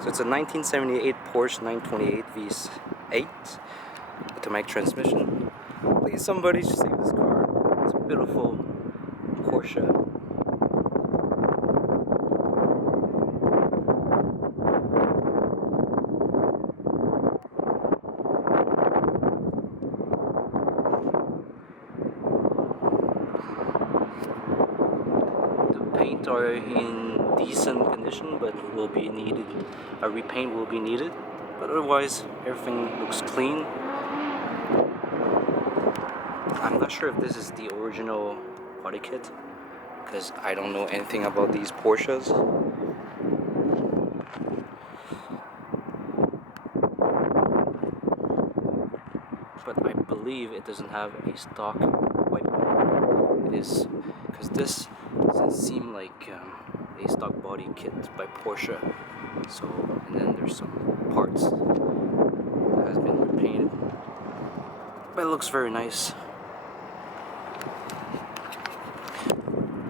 So it's a 1978 Porsche 928 V8 automatic transmission. Please somebody save this car. It's a beautiful Porsche. The paint are in decent condition, but will be needed. A repaint will be needed. But otherwise, everything looks clean. I'm not sure if this is the original body kit, because I don't know anything about these Porsches. But I believe it doesn't have a stock white body. It is, because this doesn't seem like a stock body kit by Porsche. So, and then there's some parts that has been repainted, but it looks very nice.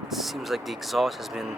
It seems like the exhaust has been